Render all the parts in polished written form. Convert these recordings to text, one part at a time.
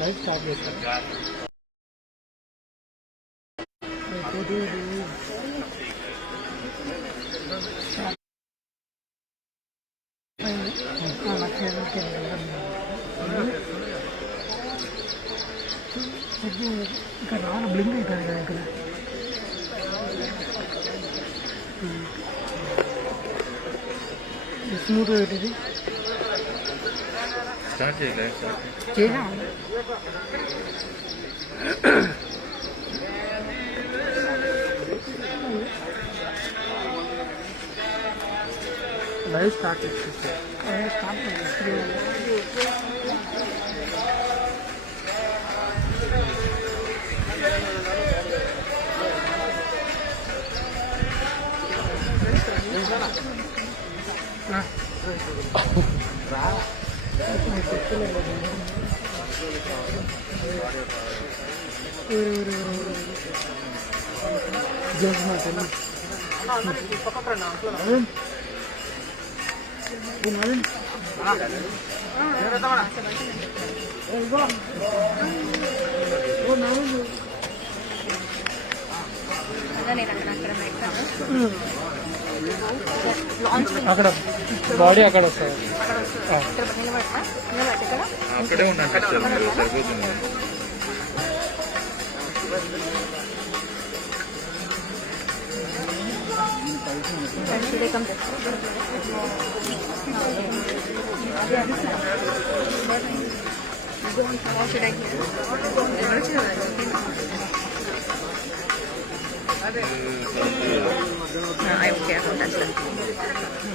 Live start చేశారు. ఇంకా రాను బ్లింక్ అవుతుంది కదా ఇక్కడ. స్మూత్ పెట్టేది స్టార్ట్ చేయలేదు చేసా. లైవ్ స్టార్ట్ చేసేసి అక్కడ బాడీ అక్కడ వస్తుంది. అక్కడే ఉన్నాను సరిపోతుంది. I don't care about that stuff.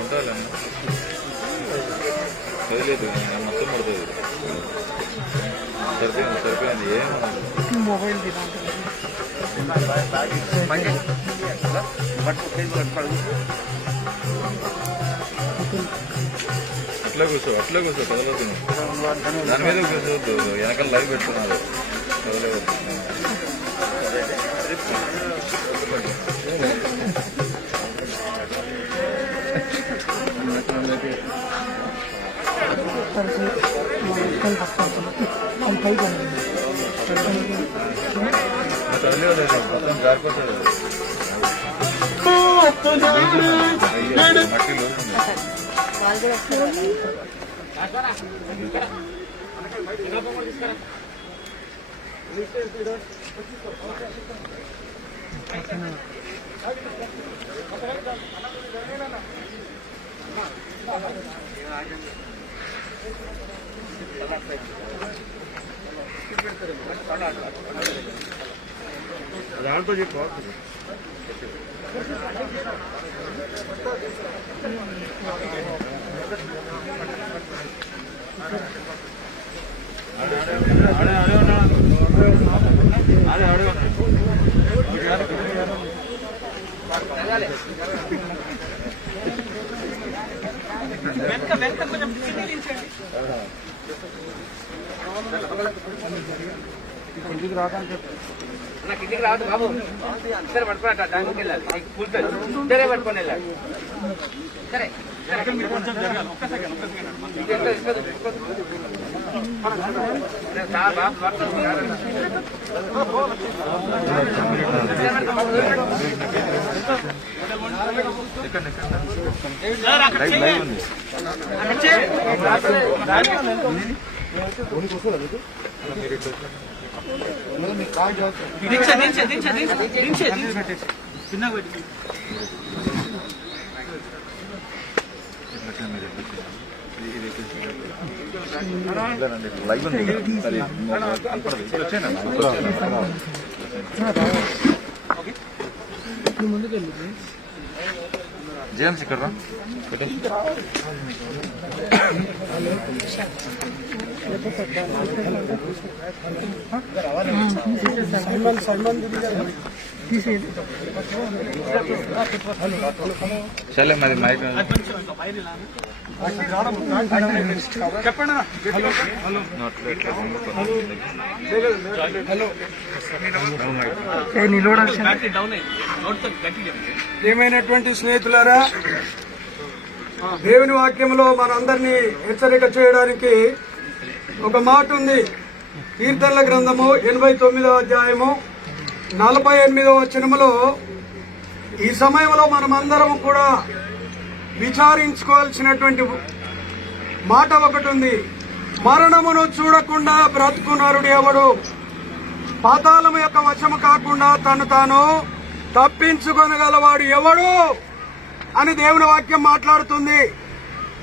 ఉంటాలన్న వదిలేదు మొత్తం పడుతుంది. సరిపోయింది ఏం మొబైల్ అట్లా కూర్చో కదలదు. దాని మీద కూర్చోవద్దు, వెనకాల లైవ్ పెడుతున్నారు కదలవద్దు. మొత్తం జారిపోతాడు. దాంతో చెప్పు ఇంటికి రావడానికి నాకు ఇంటికి రావద్దు బాబు. సరే పట్టుకున్నా టైంకి వెళ్ళాలి. సరే పట్టుకొని వెళ్ళాలి. సరే చిన్నగా పెట్టి ముందుకు వెళ్ళి జేమ్స్ ఇక్కడ చలే మరి మైక్ చెప్పండి. ఏమైనటువంటి స్నేహితులారా, దేవుని వాక్యంలో మనందరినీ హెచ్చరిక చేయడానికి ఒక మాట ఉంది. కీర్తనల గ్రంథము 89వ అధ్యాయము 48వ వచనములో ఈ సమయంలో మనమందరం కూడా విచారించుకోవాల్సినటువంటి మాట ఒకటి ఉంది. మరణమును చూడకుండా బ్రతుకు నరుడు ఎవడు? పాతాళము యొక్క వశము కాకుండా తను తాను తప్పించుకొనగలవాడు ఎవడు అని దేవుని వాక్యం మాట్లాడుతుంది.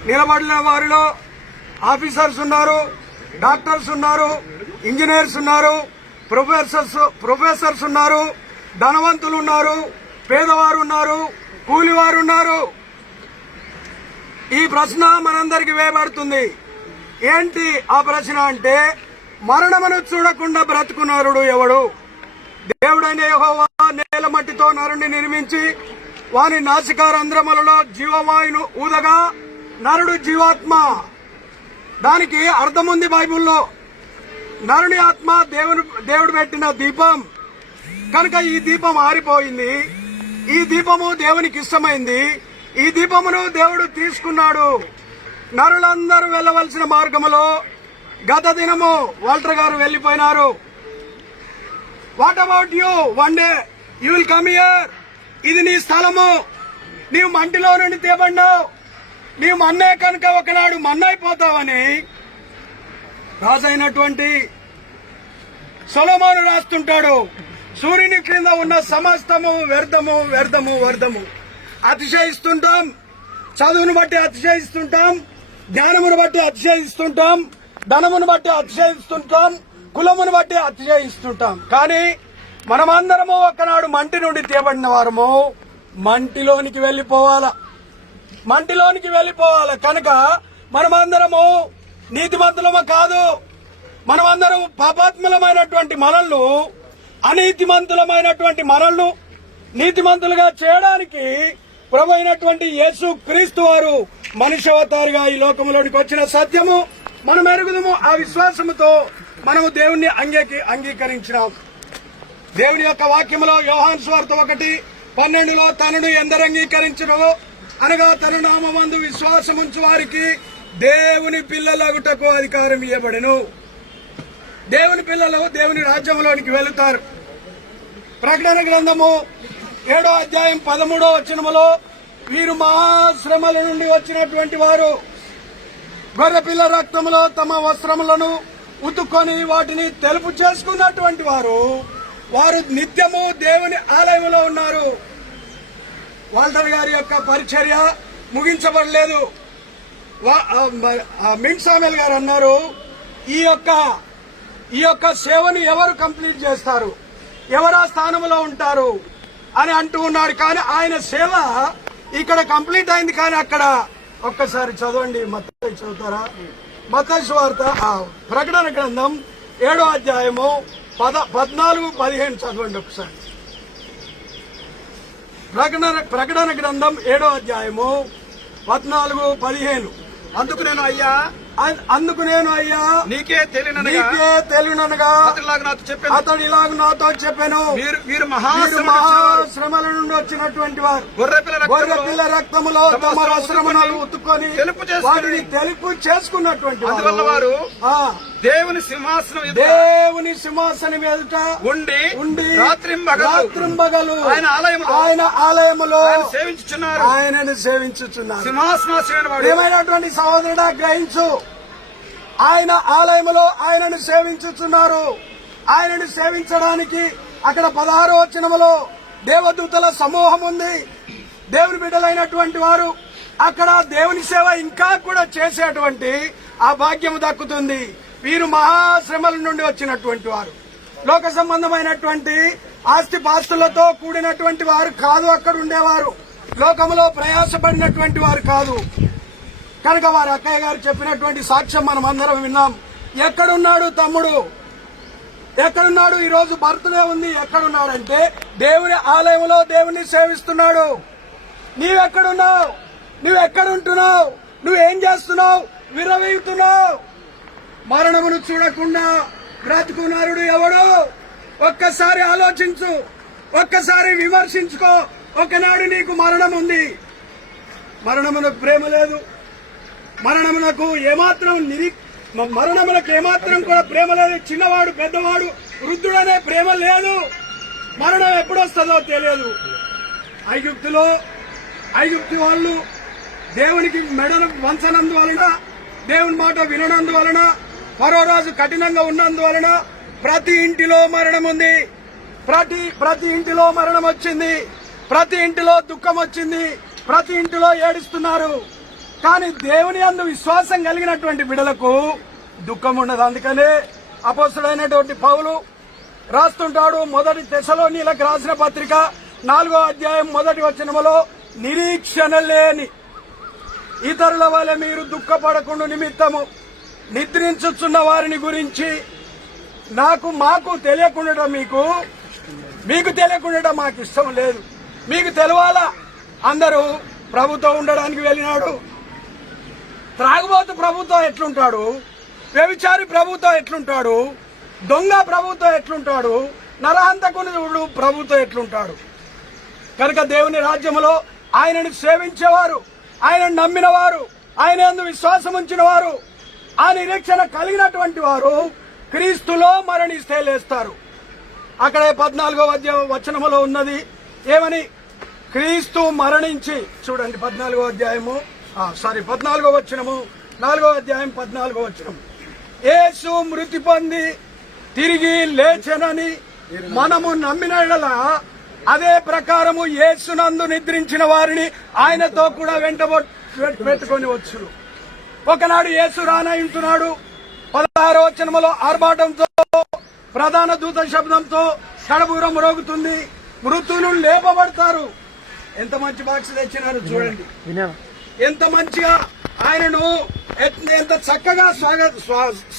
నిలబడిన వారిలో ఆఫీసర్స్ ఉన్నారు, డాక్టర్స్ ఉన్నారు, ఇంజనీర్స్ ఉన్నారు, ప్రొఫెసర్స్ ఉన్నారు, ధనవంతులు ఉన్నారు, పేదవారు ఉన్నారు, కూలివారు ఉన్నారు. ఈ ప్రశ్న మనందరికి వేయబడుతుంది. ఏంటి ఆ ప్రశ్న అంటే, మరణమును చూడకుండా బ్రతుకునరుడు ఎవడు? దేవుడైన యెహోవా నేల మట్టితో నరుని నిర్మించి వాని నాసికారంధ్రములలో జీవవాయును ఊదగా నరుడు జీవాత్మ. దానికి అర్థం ఉంది బైబిల్లో. నరుని ఆత్మ దేవుడు పెట్టిన దీపం కనుక ఈ దీపం ఆరిపోయింది. ఈ దీపము దేవునికి ఇష్టమైంది. ఈ దీపమును దేవుడు తీసుకున్నాడు. నరులందరూ వెళ్లవలసిన మార్గములో గత దినము వాల్టర్ గారు వెళ్లిపోయినారు. What about you? One day you will come here. ఇది నీ స్థలము. నీవు మంటిలో నుండి తేబడినావు. నీవు మన్నే కనుక ఒకనాడు మన్నైపోతావని రాజైనటువంటి సొలొమోను రాస్తుంటాడు. సూర్యుని క్రింద ఉన్న సమస్తము వ్యర్థము, వ్యర్థము, వ్యర్థము. అతిశయిస్తుంటాం, చదువును బట్టి అతిశయిస్తుంటాం, జ్ఞానమును బట్టి అతిశయిస్తుంటాం, ధనమును బట్టి అతిశయిస్తుంటాం, కులమును బట్టి అతిశయిస్తుంటాం. కానీ మనమందరము ఒకనాడు మంటి నుండి తేబడిన వారము మంటిలోనికి వెళ్లిపోవాలా. మంటిలోనికి వెళ్లిపోవాలి. కనుక మనమందరము నీతిమంతులము కాదు. మనమందరం పాపాత్ములమైనటువంటి మనల్ని, అనీతిమంతులమైనటువంటి మనల్ని నీతిమంతులుగా చేయడానికి ప్రభు అయినటువంటి యేసు క్రీస్తు వారు మనుష్యావతారిగా ఈ లోకంలోనికి వచ్చిన సత్యము మనం ఎరుగుదము. ఆ విశ్వాసముతో మనము దేవుణ్ణి అంగీకరించినాం. దేవుని యొక్క వాక్యములో యోహాను సువార్త 1:12 తనను ఎందరు అంగీకరించునో అనగా తన నామమందు విశ్వాసముంచు వారికి దేవుని పిల్లలగుటకు అధికారం ఇవ్వబడెను. దేవుని పిల్లలు దేవుని రాజ్యంలోనికి వెళుతారు. ప్రకటన గ్రంథము 7వ అధ్యాయం 13వ వచనములో వీరు మహాశ్రమల నుండి వచ్చినటువంటి వారు గొర్రెపిల్ల రక్తములో తమ వస్త్రములను ఉతుక్కొని వాటిని తెలుపు చేసుకున్నటువంటి వారు నిత్యము దేవుని ఆలయంలో ఉన్నారు. వాల్టర్ గారి యొక్క పరిచర్య ముగించబడలేదు. మింట్ సామెల్ గారు అన్నారు, ఈ యొక్క సేవను ఎవరు కంప్లీట్ చేస్తారు, ఎవరు ఆ స్థానంలో ఉంటారు అని అంటూ ఉన్నాడు. కానీ ఆయన సేవ ఇక్కడ కంప్లీట్ అయింది. కానీ అక్కడ ఒక్కసారి చదవండి, మత్తయి చదువుతారా? మత్తయి సువార్త ప్రకటన గ్రంథం 7వ అధ్యాయము 14-15 చదవండి ఒకసారి. ప్రకటన గ్రంథం 7వ అధ్యాయము 14-15. అందుకు నేను అయ్యా నీకే తెలియనగా అతడు ఇలాగ నాతో చెప్పాను, వీరు మహాశ్రమల నుండి వచ్చినటువంటి వారు గొర్రెపిల్ల రక్తములో తమ వస్త్రములను ఉతుక్కొని వాటిని తెలుపు చేసుకున్నటువంటి వారు దేవుని సింహాసనం ఎదుట ఉండి రాత్రింబగలు ఆయన ఆలయములో ఆయనను సేవించుచున్నారు. ఏమైనటువంటి సహోదరుడా గ్రహించు, ఆయన ఆలయములో ఆయనను సేవించుచున్నారు. ఆయనను సేవించడానికి అక్కడ 16వ వచనములో దేవదూతల సమూహం ఉంది. దేవుని బిడ్డలైనటువంటి వారు అక్కడ దేవుని సేవ ఇంకా కూడా చేసేటువంటి ఆ భాగ్యం దక్కుతుంది. వీరు మహాశ్రమల నుండి వచ్చినటువంటి వారు, లోక సంబంధమైనటువంటి ఆస్తి పాస్తులతో కూడినటువంటి వారు కాదు. అక్కడ ఉండేవారు లోకంలో ప్రయాసపడినటువంటి వారు కాదు. కనుక వారి అక్కయ్య గారు చెప్పినటువంటి సాక్ష్యం మనం అందరం విన్నాం. ఎక్కడున్నాడు తమ్ముడు, ఎక్కడున్నాడు? ఈ రోజు బర్త్డే ఉంది, ఎక్కడున్నాడంటే దేవుని ఆలయంలో దేవుని సేవిస్తున్నాడు. నీవెక్కడున్నావు? నువ్వెక్కడుంటున్నావు? నువ్వేం చేస్తున్నావు? విరవీగుతున్నావు. మరణమును చూడకుండా బ్రతుకు నరుడు ఎవడు? ఒక్కసారి ఆలోచించు, ఒక్కసారి విమర్శించుకో. ఒకనాడు నీకు మరణం ఉంది. మరణమునకు ప్రేమ లేదు. మరణమునకు ఏమాత్రం కూడా ప్రేమ లేదు. చిన్నవాడు, పెద్దవాడు, వృద్ధుడనే ప్రేమ లేదు. మరణం ఎప్పుడొస్తుందో తెలియదు. ఐగుప్తు వాళ్ళు దేవునికి మెడను వంచనందువలన, దేవుని మాట విననందువలన, ఫరో రాజు కఠినంగా ఉన్నందువలన ప్రతి ఇంటిలో మరణం ఉంది. ప్రతి ఇంటిలో మరణం వచ్చింది. ప్రతి ఇంటిలో దుఃఖం వచ్చింది. ప్రతి ఇంటిలో ఏడుస్తున్నారు. కానీ దేవుని యందు విశ్వాసం కలిగినటువంటి బిడ్డలకు దుఃఖం ఉండదు. అందుకనే అపోస్తలుడైనటువంటి పౌలు రాస్తుంటాడు, మొదటి తెస్సలోనియులకు రాసిన పత్రిక 4వ అధ్యాయం 1వ వచనములో, నిరీక్షణ లేని ఇతరుల వలె మీరు దుఃఖపడకుండా నిమిత్తము నిద్రించుచున్న వారిని గురించి మాకు తెలియకుండా మీకు తెలియకుండా మాకు ఇష్టం లేదు. మీకు తెలవాలా? అందరూ ప్రభుతో ఉండడానికి వెళ్ళినాడు. త్రాగుబోతు ప్రభుతో ఎట్లుంటాడు? వ్యభిచారి ప్రభుతో ఎట్లుంటాడు? దొంగ ప్రభుతో ఎట్లుంటాడు? నరహంతకుడు ప్రభుతో ఎట్లుంటాడు? కనుక దేవుని రాజ్యములో ఆయనను సేవించేవారు, ఆయనను నమ్మిన వారు, ఆయన యందు విశ్వాసం ఉంచిన వారు, ఆ నిరీక్షణ కలిగినటువంటి వారు క్రీస్తులో మరణిస్తే లేస్తారు. అక్కడే 14వ వచనములో ఉన్నది ఏమని? క్రీస్తు మరణించి, చూడండి 14వ అధ్యాయము 14వ వచనము, 4వ అధ్యాయం 14వ వచనం. యేసు మృతి పొంది తిరిగి లేచెనని మనము నమ్మిన యెడల అదే ప్రకారము యేసునందు నిద్రించిన వారిని ఆయనతో కూడా పెట్టుకొని వచ్చును. ఒకనాడు యేసు రానయుంటున్నాడు. 16వ వచనములో ఆర్భాటంతో, ప్రధాన దూత శబ్దంతో కడబూరం మ్రోగుతుంది. మృతులు లేపబడతారు. ఎంత మంచి బాక్స్ తెచ్చినారు చూడండి. ఎంత మంచిగా ఆయనను ఎంత చక్కగా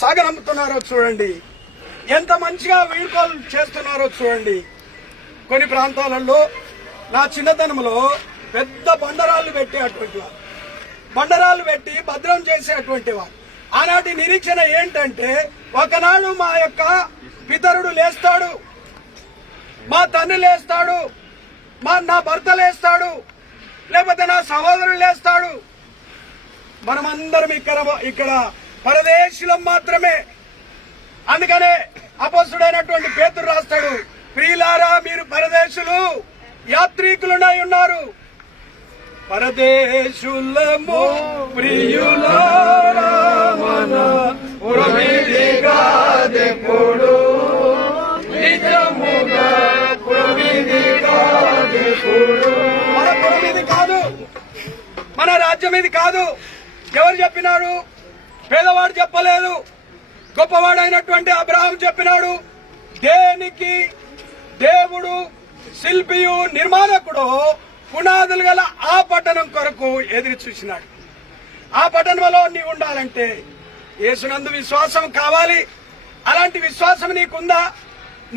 సాగనంపుతున్నారో చూడండి. ఎంత మంచిగా వీడ్కోలు చేస్తున్నారో చూడండి. కొన్ని ప్రాంతాలలో నా చిన్నతనంలో పెద్ద బండరాళ్లు పెట్టేటువంటి వారు, బండరాళ్లు పెట్టి భద్రం చేసేటువంటి వారు. ఆనాటి నిరీక్షణ ఏంటంటే, ఒకనాడు మా యొక్క పితరుడు లేస్తాడు, మా తండ్రి లేస్తాడు, నా భర్త లేస్తాడు, లేకపోతే నా సహోదరుడు లేస్తాడు. మనమందరం ఇక్కడ పరదేశులం మాత్రమే. అందుకనే అపోస్తలుడైనటువంటి పేతురు రాస్తాడు, ప్రియులారా మీరు పరదేశులు, యాత్రికులునై ఉన్నారు. పరదేశులము ప్రియులారా మన పురమిదిగా దెప్పుడు, నిజముగా పురమిదిగా దెప్పుడు. మన పురమిది కాదు, మన రాజ్యం ఇది కాదు. ఎవరు చెప్పినాడు? పేదవాడు చెప్పలేదు, గొప్పవాడైనటువంటి అబ్రహాం చెప్పినాడు. దేనికి దేవుడు శిల్పియు నిర్మాణకుడు పునాదులు గల ఆ పట్టణం కొరకు ఎదురు చూసినాడు. ఆ పట్టణంలో నీవు ఉండాలంటే యేసునందు విశ్వాసం కావాలి. అలాంటి విశ్వాసం నీకుందా?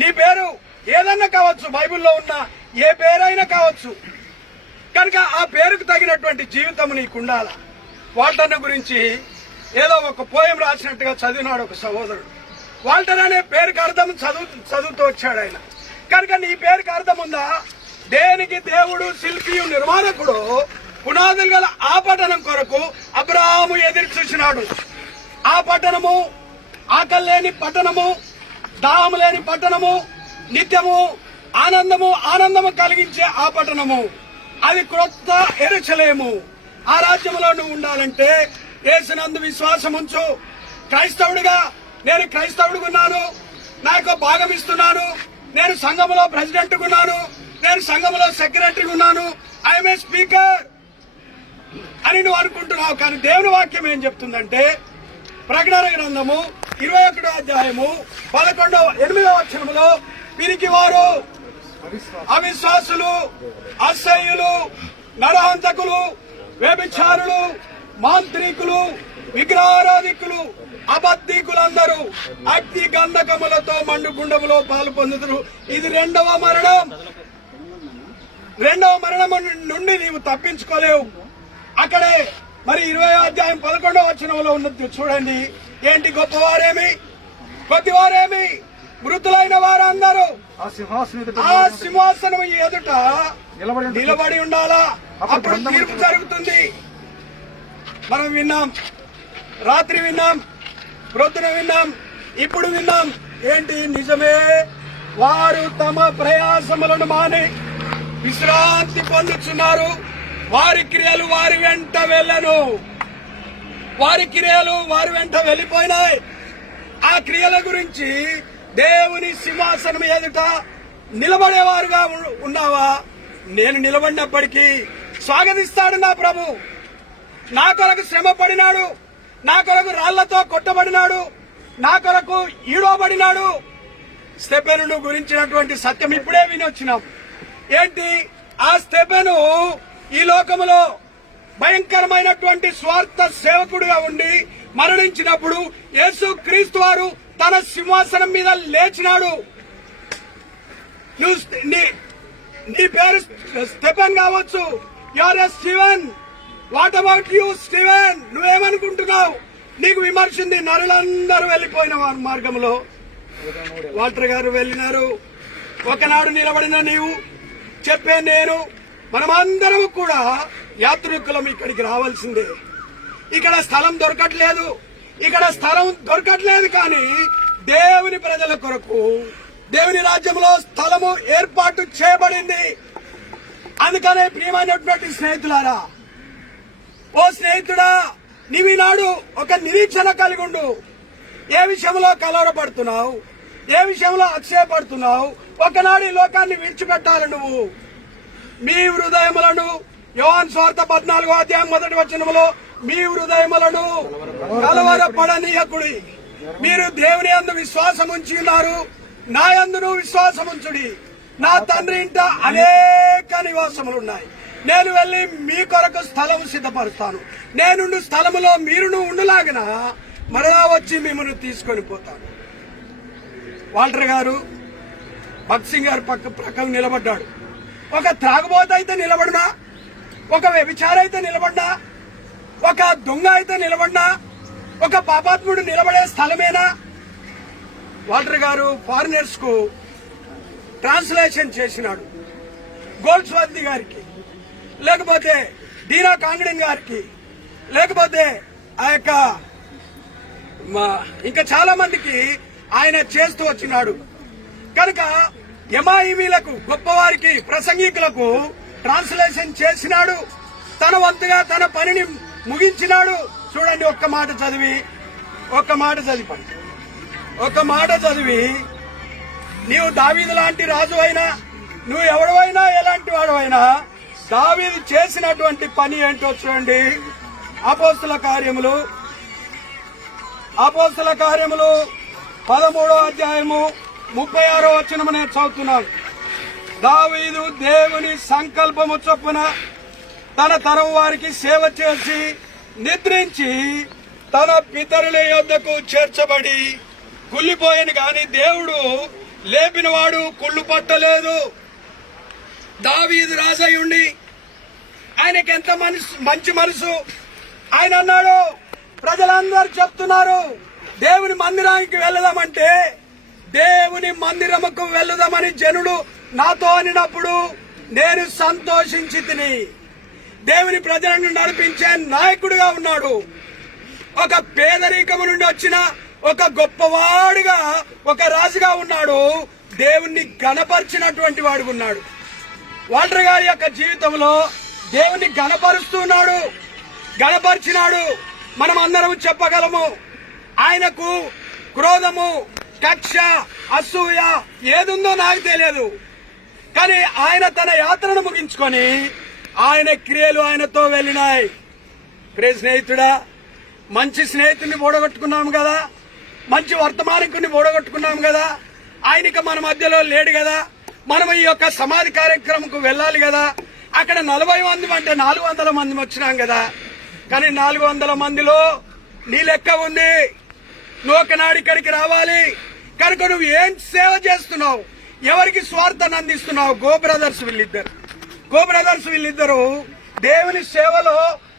నీ పేరు ఏదన్నా కావచ్చు, బైబిల్లో ఉన్న ఏ పేరైనా కావచ్చు. కనుక ఆ పేరుకు తగినటువంటి జీవితం నీకుండాల. వాల్టర్ గురించి ఏదో ఒక పోయం రాసినట్టుగా చదివినాడు ఒక సహోదరుడు. వాల్టర్ అనే పేరుకి అర్థం చదువుతూ వచ్చాడు ఆయన. కనుక నీ పేరుకి అర్థం ఉందా? దేనికి దేవుడు శిల్పియు నిర్మాణకుడు పునాదులు గల ఆ పట్టణం కొరకు అబ్రహాము ఎదురు చూసినాడు. ఆ పట్టణము ఆకలి లేని పట్టణము, దాహము లేని పట్టణము, నిత్యము ఆనందము కలిగించే ఆ పట్టణము. అది క్రొత్త యెరూషలేము. ఆ రాజ్యంలో నువ్వు ఉండాలంటే యేసునందు విశ్వాసం ఉంచు. క్రైస్తవుడిగా నేను క్రైస్తవుడుగున్నాను, నాకు భాగం ఇస్తున్నాను, నేను సంఘములో ప్రెసిడెంట్ ఉన్నాను, నేను సంఘములో సెక్రటరీ ఉన్నాను, ఐఎమ్ ఏ స్పీకర్. అని నువ్వు అనుకుంటున్నావు. కానీ దేవుని వాక్యం ఏం చెప్తుందంటే ప్రకటన గ్రంథము 21వ అధ్యాయము 8వ వచనములో వీరికి వారు అవిశ్వాసులు, అసహ్యులు, నరహంతకులు, వ్యభిచారులు, మాంత్రికులు, విగ్రహారాధికులు, అబద్ధికులందరూ అగ్ని గంధకములతో మండుగుండములో పాలు పొందుతారు. ఇది రెండవ మరణం. రెండవ మరణం నుండి నీవు తప్పించుకోలేవు. అక్కడే మరి 20వ అధ్యాయం 11వ వచనంలో ఉన్నది చూడండి. ఏంటి? గొప్పవారేమి, కొద్దివారేమి, మృతులైన వారందరూ ఆ సింహాసనం ఎదుట నిలబడి ఉండాలా. అప్పుడు తీర్పు జరుగుతుంది. మనం విన్నాం, రాత్రి విన్నాం, ప్రొద్దున విన్నాం, ఇప్పుడు విన్నాం. ఏంటి? నిజమే. వారు తమ ప్రయాసములను మాని విశ్రాంతి పొందుతున్నారు. వారి క్రియలు వారి వెంట వెళ్ళను. వారి క్రియలు వారి వెంట వెళ్ళిపోయినాయి. ఆ క్రియల గురించి దేవుని సింహాసనం ఎదుట నిలబడేవారుగా ఉన్నావా? నేను నిలబడినప్పటికీ స్వాగతిస్తాడు నా ప్రభు. నా కొరకు శ్రమ పడినాడు, నా కొరకు రాళ్లతో కొట్టబడినాడు, నా కొరకు ఈడవబడినాడు. స్టెఫెను గురించినటువంటి సత్యం ఇప్పుడే వినొచ్చినాం. ఏంటి? ఆ స్టెఫెను ఈ లోకములో భయంకరమైనటువంటి స్వార్థ సేవకుడిగా ఉండి మరణించినప్పుడు యేసు క్రీస్తు వారు తన సింహాసనం మీద లేచినాడు. నీ పేరు స్టెఫెన్ కావచ్చు, you're a Steven. What about you Steven? నువ్వేమనుకుంటున్నావు? నీకు విమర్శింది. నరులందరూ వెళ్లిపోయిన వారి మార్గంలో వాల్టర్ గారు వెళ్ళినారు. ఒకనాడు నిలబడిన నీవు, చెప్పే నేను, మనమందరం కూడా యాత్రికులం ఇక్కడికి రావాల్సిందే. ఇక్కడ స్థలం దొరకట్లేదు, ఇక్కడ స్థలం దొరకట్లేదు. కానీ దేవుని ప్రజల కొరకు దేవుని రాజ్యంలో స్థలము ఏర్పాటు చేయబడింది. అందుకనే ప్రియమైనటువంటి స్నేహితులారా, ఓ స్నేహితుడా, నీవినాడు ఒక నిరీక్షణ కలిగి ఉండు. ఏ విషయంలో కలవరపడుతున్నావు, ఏ విషయంలో అక్షయపడుతున్నావు? ఒకనాడు ఈ లోకాన్ని విడిచిపెట్టాలి నువ్వు. మీ హృదయములను, యోహాను సువార్త 14వ అధ్యాయం 1వ వచనములో, మీ హృదయములను కలవరపడనీయకుడి. మీరు దేవుని యందు విశ్వాసం ఉంచి ఉన్నారు, నా యందును విశ్వాసం ఉంచుడి. నా తండ్రి ఇంట అనేక నివాసములున్నాయి. నేను వెళ్లి మీ కొరకు స్థలం సిద్ధపరుస్తాను. నేనుండు స్థలములో మీరును ఉండులాగిన మరలా వచ్చి మిమ్మల్ని తీసుకొని పోతాను. వాల్టర్ గారు భగత్ సింగ్ గారు ప్రక్కన నిలబడ్డాడు. ఒక త్రాగుబోతు అయితే నిలబడినా, ఒక వ్యభిచారి అయితే నిలబడినా, ఒక దొంగ అయితే నిలబడినా, ఒక పాపాత్ముడు నిలబడే స్థలమేనా? వాల్టర్ గారు ఫారినర్స్ కు ట్రాన్స్లేషన్ చేసినాడు. గోల్డ్స్వర్త్ గారికి, లేకపోతే డీనా కాంగ్డెన్ గారికి, లేకపోతే ఆ యొక్క ఇంకా చాలా మందికి ఆయన చేస్తూ వచ్చినాడు. కనుక ఎమాయిమీలకు, గొప్పవారికి, ప్రసంగికులకు ట్రాన్స్లేషన్ చేసినాడు. తన వంతుగా తన పనిని ముగించినాడు. చూడండి, ఒక్క మాట చదివి నీవు దావీదు లాంటి రాజు అయినా, నువ్వు ఎవడవైనా, ఎలాంటి వాడవైనా, దావీదు చేసినటువంటి పని ఏంటో చూడండి. అపోస్తల కార్యములు 13వ అధ్యాయము 36వ వచనము నేను చదువుతున్నాను. దావీదు దేవుని సంకల్పము చొప్పున తన తరం వారికి సేవ చేసి నిద్రించి తన పితరుల యొద్దకు చేర్చబడి కుళ్ళిపోయాను. గాని దేవుడు లేపినవాడు కుళ్ళు పట్టలేదు. దావీదు రాజయ్యుండి ఆయనకెంత మంచి మనసు. ఆయన అన్నాడు, ప్రజలందరూ చెప్తున్నారు దేవుని మందిరానికి వెళ్దామంటే, దేవుని మందిరముకు వెళ్దామని జనుడు నాతో అనినప్పుడు నేను సంతోషించి తిని. దేవుని ప్రజలను నడిపించే నాయకుడిగా ఉన్నాడు. ఒక పేదరికము నుండి వచ్చిన ఒక గొప్పవాడుగా, ఒక రాజుగా ఉన్నాడు. దేవుణ్ణి గణపరిచినటువంటి వాడు ఉన్నాడు. వాల్టర్ గారి యొక్క జీవితంలో దేవుణ్ణి గణపరిచినాడు. మనం అందరం చెప్పగలము, ఆయనకు క్రోధము, కక్ష, అసూయ ఏదుందో నాకు తెలియదు. కానీ ఆయన తన యాత్రను ముగించుకొని ఆయన క్రియలు ఆయనతో వెళ్ళినాయి. ప్రియ స్నేహితుడా, మంచి స్నేహితుడిని ఓడగొట్టుకున్నాం కదా, మంచి వర్తమానికుడిని ఓడగొట్టుకున్నాం కదా, ఆయనకి మన మధ్యలో లేడు కదా. మనం ఈ యొక్క సమాధి కార్యక్రమంకు వెళ్ళాలి కదా. అక్కడ 40 మంది అంటే 400 మంది వచ్చినాం కదా. కానీ 400 మందిలో నీ లెక్క ఉంది. నువ్వు ఒకనాడు ఇక్కడికి రావాలి కనుక నువ్వు ఏం సేవ చేస్తున్నావు, ఎవరికి స్వార్థాన్ని అందిస్తున్నావు? గో బ్రదర్స్ వీళ్ళిద్దరు దేవుని సేవలో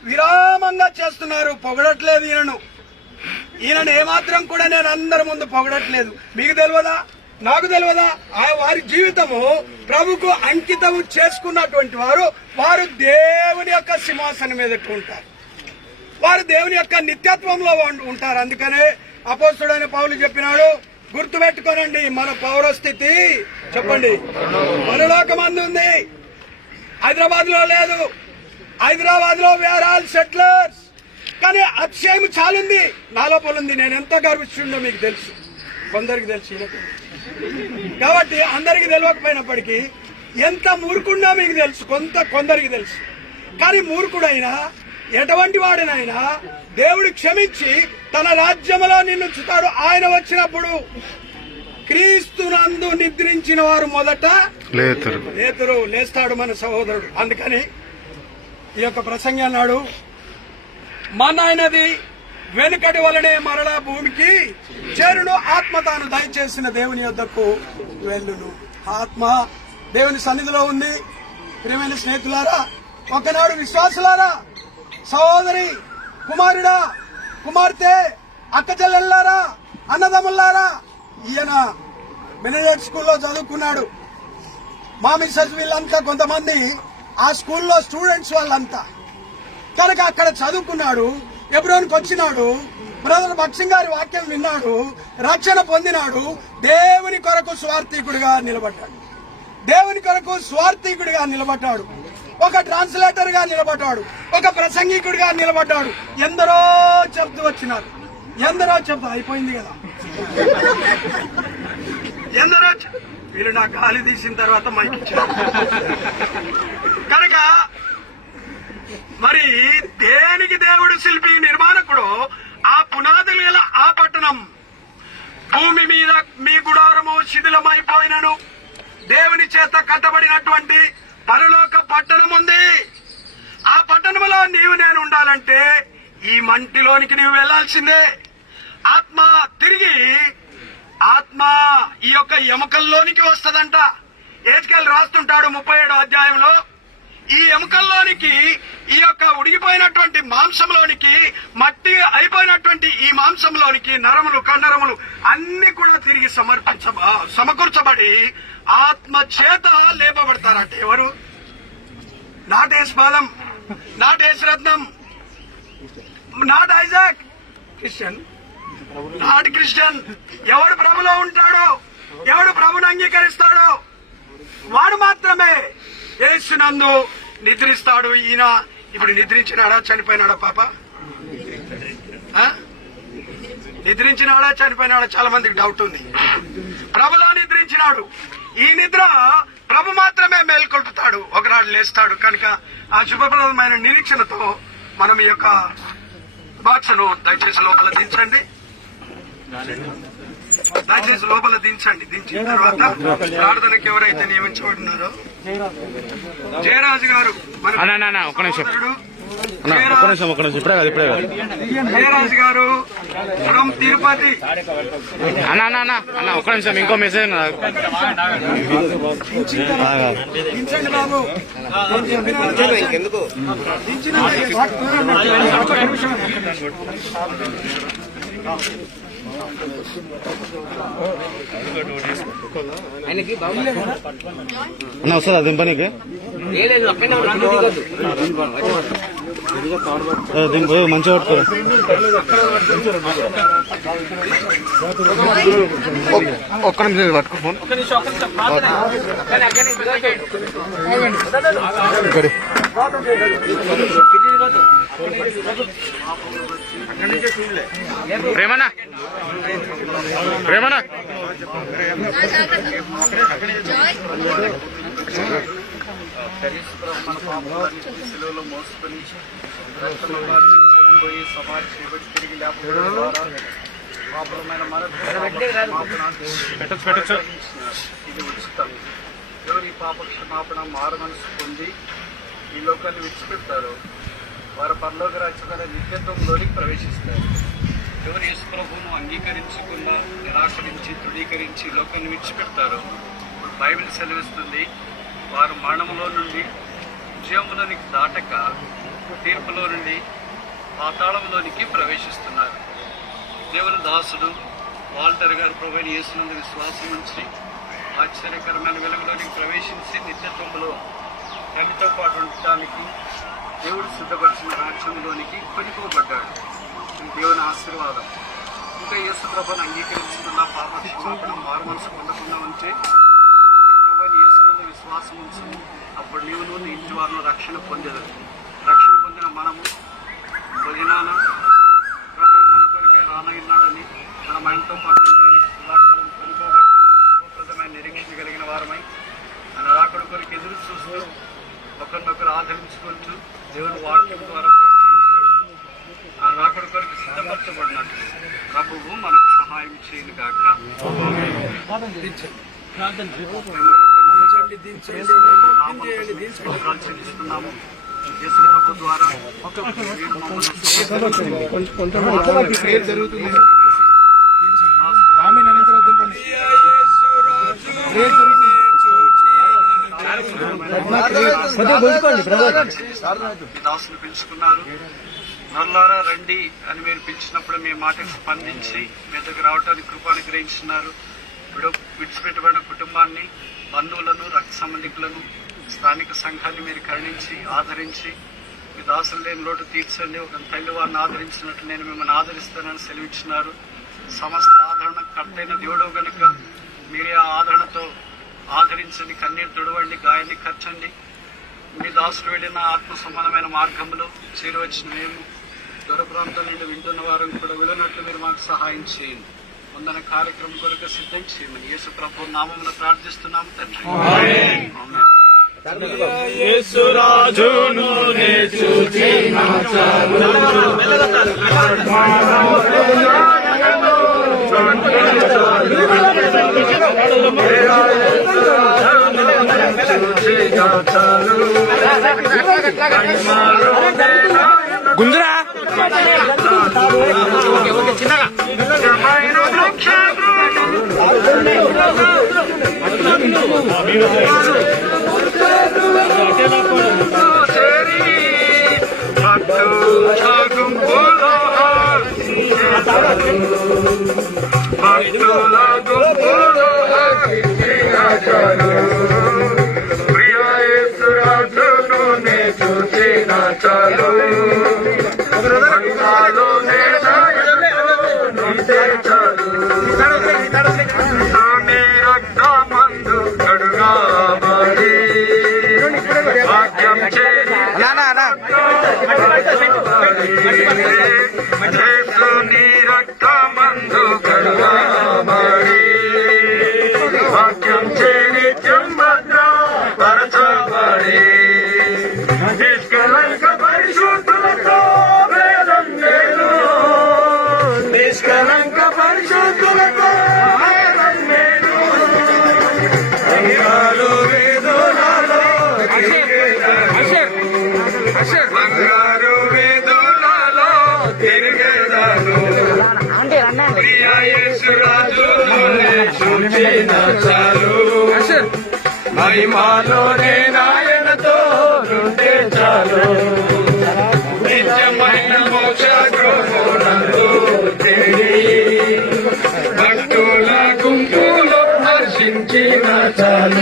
విరామంగా చేస్తున్నారు. పొగడట్లేదు ఈయనను ఏమాత్రం కూడా నేను అందరి ముందు పొగడట్లేదు. మీకు తెలియదా, నాకు తెలియదా? వారి జీవితము ప్రభుకు అంకితము చేసుకున్నటువంటి వారు దేవుని యొక్క సింహాసనం మీద ఉంటారు. వారు దేవుని యొక్క నిత్యత్వంలో ఉంటారు. అందుకనే అపోస్తుడైన పౌలు చెప్పినాడు, గుర్తుపెట్టుకోనండి, మన పౌరస్థితి చెప్పండి పరలోకమందు ఉంది. హైదరాబాద్ లో లేదు. హైదరాబాద్ లో వేర్ ఆల్ సెటిలర్స్. కానీ అతిశయం చాలుంది, నా లోపల ఉంది. నేను ఎంత గర్విస్తుండో మీకు తెలుసు, కొందరికి తెలుసు. కాబట్టి అందరికి తెలియకపోయినప్పటికీ ఎంత మూర్ఖుండో మీకు తెలుసు, కొందరికి తెలుసు. కానీ మూర్ఖుడైనా ఎటువంటి వాడినైనా దేవుడు క్షమించి తన రాజ్యములో నిన్నుంచుతాడు. ఆయన వచ్చినప్పుడు క్రీస్తునందు నిద్రించిన వారు మొదట లేస్తాడు మన సహోదరుడు. అందుకని ఈ యొక్క ప్రసంగి అన్నాడు, మనైనది వెనుకటి వలనే మరలా భూమికి చేరును, ఆత్మ తాను దయచేసిన దేవుని యొద్దకు వెళ్ళును. ఆత్మ దేవుని సన్నిధిలో ఉంది. ప్రియమైన స్నేహితులారా, ఒకనాడు విశ్వాసులారా, సహోదరి, కుమారుడా, కుమార్తె, అక్క చెల్లెల్లారా, అన్నదమ్ములారా, ఈయన మినియేట్ స్కూల్లో చదువుకున్నాడు. మా మిస్సెస్ వీళ్ళంతా కొంతమంది ఆ స్కూల్లో స్టూడెంట్స్ వాళ్ళంతా. కనుక అక్కడ చదువుకున్నాడు. ఎబ్రోన్కి వచ్చినాడు. బ్రదర్ భక్సింగ్ గారి వాక్యం విన్నాడు, రక్షణ పొందినాడు. దేవుని కొరకు స్వార్థికుడిగా నిలబడ్డాడు. ఒక ట్రాన్స్లేటర్ గా నిలబడ్డాడు. ఒక ప్రసంగికుడిగా నిలబడ్డాడు. ఎందరో చెప్తూ వచ్చినారు. అయిపోయింది కదా. ఎందరో వీళ్ళు నా గాలి తీసిన తర్వాత మైక్ ఇచ్చారు. కనుక మరి దేనికి దేవుడు శిల్పి, నిర్మాణకుడు, ఆ పునాదులు గల ఆ పట్టణం భూమి మీద మీ గుడారము శిథిలమైపోయినను దేవుని చేత కట్టబడినటువంటి పరలోక పట్టణం ఉంది. ఆ పట్టణంలో నీవు నేను ఉండాలంటే ఈ మంటిలోనికి నీవు వెళ్లాల్సిందే. ఆత్మ ఈ యొక్క ఎముకల్లోనికి వస్తదంట. ఏజ్కేల్ రాస్తుంటాడు 37వ అధ్యాయంలో, ఈ ఎముకల్లోనికి, ఈ యొక్క ఉడిగిపోయినటువంటి మాంసంలోనికి, మట్టి అయిపోయినటువంటి ఈ మాంసంలోనికి నరములు, కండరములు అన్ని కూడా తిరిగి సమకూర్చబడి ఆత్మ చేత లేపబడతారంటే ఎవరు? Not Yesupadam, not Yesuratnam, not Isaac, not Christian. ఎవడు ప్రభులో ఉంటాడో, ఎవడు ప్రభుని అంగీకరిస్తాడో వాడు మాత్రమే యేసునందు నిద్రిస్తాడు. ఈయన ఇప్పుడు నిద్రించినాడా, చనిపోయినాడా? పాప నిద్రించినాడా, చనిపోయినాడా? చాలా మందికి డౌట్ ఉంది. ప్రభులో నిద్రించినాడు. ఈ నిద్ర ప్రభు మాత్రమే మేల్కొల్పుతాడు, ఒకనాడు లేస్తాడు. కనుక ఆ శుభప్రదమైన నిరీక్షణతో మనం ఈ యొక్క బాక్స్ను దయచేసి లోపల దించండి. దించిన తర్వాత ప్రార్థనకి ఎవరైతే నియమించబడినారో జయరాజు గారు, జయరాజు గారు ఫ్రమ్ తిరుపతి. ఒక్క నిమిషం, ఇంకో మెసేజ్ దించండి బాబు. ఆయనకి బాగుంది వస్తుందా దింపనీకి? మంచిగా పట్టుకో. ఒక్క నిమిషం పట్టుకో ఫోన్. ప్రేమనా మన పాపాలన్నింటినీ సెలవులో మోసుకొని రక్తము కార్చి చనిపోయి సమాధి చేయబడి తిరిగి లేకపోవడం ద్వారా పాపమైన మనకు ఇది ఉచితం. ఎవరు ఈ పాప క్షమాపణ మారు మనసు పొంది ఈ లోకాన్ని విడిచిపెడతారో వారు పరలోక రాజ్యంలో నిత్యత్వంలోనికి ప్రవేశిస్తారు. ఎవరు యేసు ప్రభువును అంగీకరించకుండా నిరాకరించి తృణీకరించి లోకాన్ని విడిచిపెడతారో బైబిల్ సెలవిస్తుంది వారు మరణంలో నుండి జీవములోనికి దాటక తీర్పులో నుండి పాతాళంలోనికి ప్రవేశిస్తున్నారు. దేవుని దాసుడు వాల్టర్ గారు ప్రభువైన యేసునందు విశ్వాసం ఉంచి ఆశ్చర్యకరమైన వెలుగులోనికి ప్రవేశించి నిత్యత్వంలో తనతో పాటు ఉండటానికి దేవుడు సిద్ధపరిచిన రాజ్యంలోనికి కొనిపోబడ్డాడు. దేవుని ఆశీర్వాదం. ఇంకా యేసు ప్రభువును అంగీకరించుకున్న పాప క్షమాపణ మారు మనసు పొందకుండా ఉంటే ప్రభువైన యేసునందు విశ్వాసం ఉంచి అప్పుడు నీవు నీ ఇంటి వారిలో రక్షణ పొందేది. రక్షణ పొందిన మనము భోజనాన ప్రభువు మన కొరికే రానయ్యున్నాడని మన ఆయనతో పాటు ఉండడానికి శుభాకాలం కొనుకోబడ్డామని శుభప్రదమైన నిరీక్షణ కలిగిన వారమై ఆయన రాకడ కొరికి ఎదురు చూస్తూ ఒకరినొకరు ఆదరించుకుంటూ దేవుని వాక్యం ద్వారా ప్రోత్సహించడం ఆ రాకడ కొరికి సిద్ధపరచబడినట్టు ప్రభువు మనకు సహాయం చేయను గాక. చెల్లిస్తున్నాము యేసు ప్రభు ద్వారా జరుగుతుంది. దాసులు పిలుచుకున్నారు. నల్లారా రండి అని మీరు పిలిచినప్పుడు మీ మాటకు స్పందించి మీ దగ్గర రావడానికి కృప అనుగ్రహించున్నారు. విడిచిపెట్టబడిన కుటుంబాన్ని, బంధువులను, రక్త సంబంధికులను, స్థానిక సంఘాన్ని మీరు కరుణించి ఆదరించి మీ దాసులు లేని లోటు తీర్చండి. ఒక తల్లి వారిని ఆదరించినట్టు నేను మిమ్మల్ని ఆదరిస్తానని సెలవిచ్చినారు. సమస్త ఆదరణ కర్తైన దేవుడు గనుక మీరే ఆ ఆదరణతో ఆదరించండి, కన్నీరు తుడవండి, గాయాన్ని ఖర్చండి. మీ దాసులు వెళ్ళిన ఆత్మ సమానమైన మార్గంలో చేరువచ్చిన మేము దూర ప్రాంతం నుండి వింటున్న వారిని కూడా వెళ్ళినట్లు మీరు మాకు సహాయం చేయండి. ముందన కార్యక్రమం కొరకు సిద్ధం చేయమని యేసు ప్రభు నామమున ప్రార్థిస్తున్నాము తండ్రి. ఆమేన్. గుంజరా చిన్నగా మహిమాలోనే నాయనతో నుండే చాలు నిత్యమైన మోక్ష గృహమునందు చేరి భక్తుల గుంపులో హర్షించిన చాలు.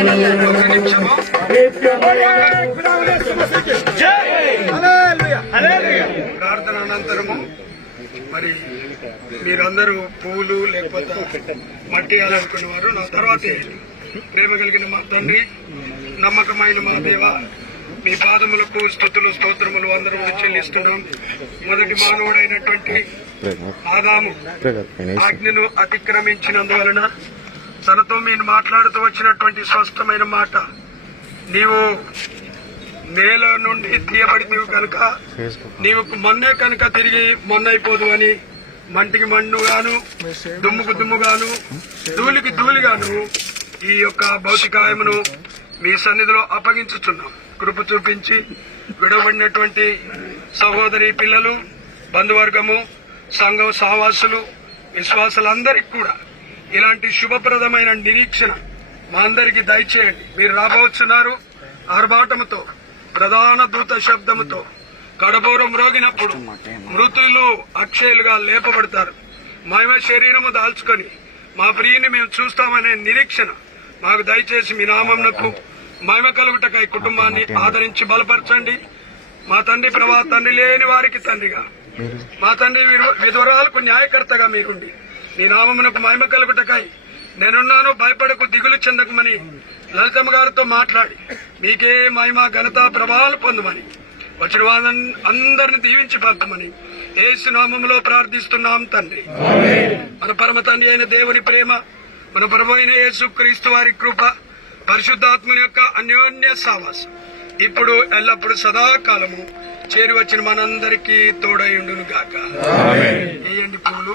ఒక నిమిషము. ప్రార్థన అనంతరము మరి మీరందరూ పూలు లేకపోతే మట్టి వేయాలనుకునే వారు నా తర్వాత ప్రేమ కలిగిన మా తండ్రి, నమ్మకమైన మా దేవ, మీ పాదములకు స్తుతులు స్తోత్రములు అందరూ చెల్లిస్తున్నాం. మొదటి మానవుడైనటువంటి ఆదాము ఆజ్ఞను అతిక్రమించినందువలన తనతో మీరు మాట్లాడుతూ వచ్చినటువంటి స్పష్టమైన మాట, నీవు నేల నుండి తీయబడితివి కనుక నీవు మొన్నే కనుక తిరిగి మొన్నైపోదు అని మంటికి మన్నుగాను దుమ్ముకు దుమ్ముగాను ధూళికి ధూళిగాను ఈ యొక్క భౌతికాయమును మీ సన్నిధిలో అప్పగించుచున్నాం. కృప చూపించి విడవబడినటువంటి సహోదరి పిల్లలు, బంధువర్గము, సంఘం సహవాసులు, విశ్వాసులందరికీ కూడా ఇలాంటి శుభప్రదమైన నిరీక్షణ మా అందరికీ దయచేయండి. మీరు రాబోతున్నారు. ఆర్భాటముతో, ప్రధాన దూత శబ్దముతో కడబోరం మ్రోగినప్పుడు మృతులు అక్షయులుగా లేపబడతారు. మహిమ శరీరము దాల్చుకొని మా ప్రియుని మేము చూస్తామనే నిరీక్షణ మాకు దయచేసి మీ నామమునకు మహిమ కలుగుటకై కుటుంబాన్ని ఆదరించి బలపరచండి. మా తండ్రి ప్రభా, తండ్రి లేని వారికి తండ్రిగా, మా తండ్రి విధవరాలకు న్యాయకర్తగా మీరుండి నీ నామమునకు మహిమ కలుగుటకై నేనున్నాను, భయపడకు, దిగులు చెందకమని లలితమ్మ గారితో మాట్లాడి మీకే మహిమ ఘనత ప్రభావాలు పొందమని వచ్చిన అందరిని దీవించి పంపమని యేసు నామములో ప్రార్థిస్తున్నాం తండ్రి. మన పరమ తండ్రి అయిన దేవుని ప్రేమ, మన ప్రభు అయిన యేసు క్రీస్తు వారి కృప, పరిశుద్ధాత్మని యొక్క అన్యోన్య సావాసం ఇప్పుడు ఎల్లప్పుడు సదాకాలము చేరి వచ్చిన మనందరికీ తోడయుండును గాక. వేయండి పూలు.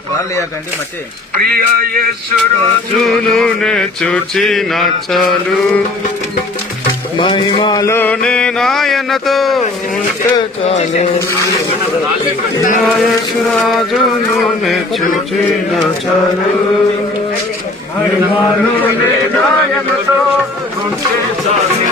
ప్రియ యేసు రాజును చూచిన చాలు, మహిమలోనే నాయనతో ఉంటే చాలు. రాజును చూచిన చాలు, మహిమలోనే నాయనతో ఉంటే చాలు.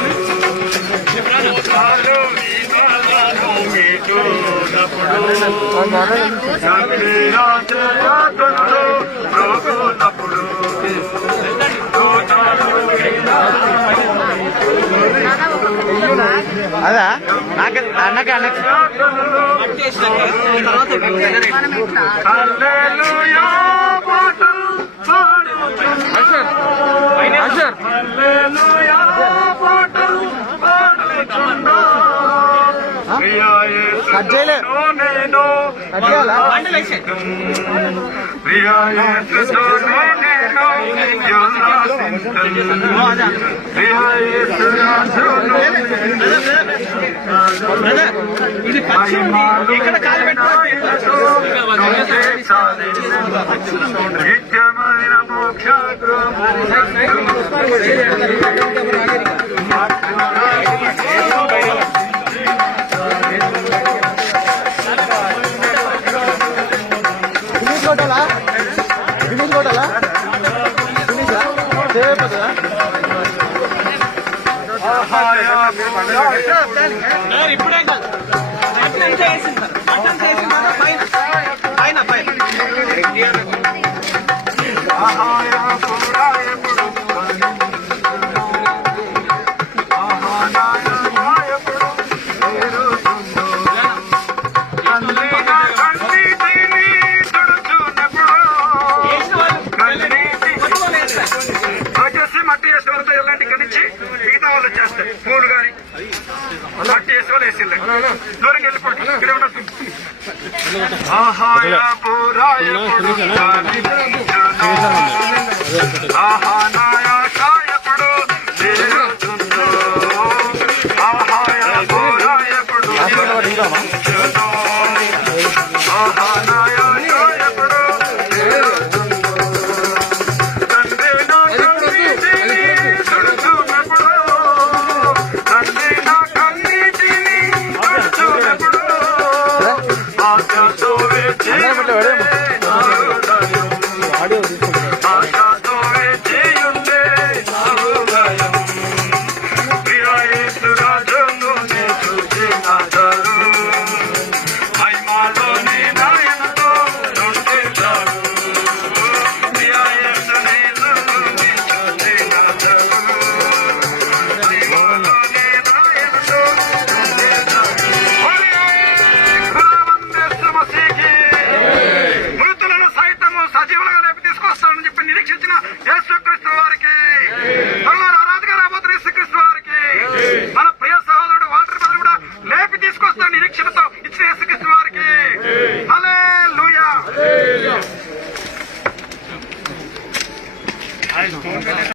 అదా అన్నకి ఇక్కడ కాలు నిత్యమైన మోక్ష ఇప్పుడే మట్టి వేసేవాళ్ళతో ఎలాంటి కనిచ్చి మిగతా వాళ్ళు చేస్తారు. పూలు గాని మట్టి వేసే వాళ్ళు వేసి దూరం వెళ్ళిపోండి. ఆహా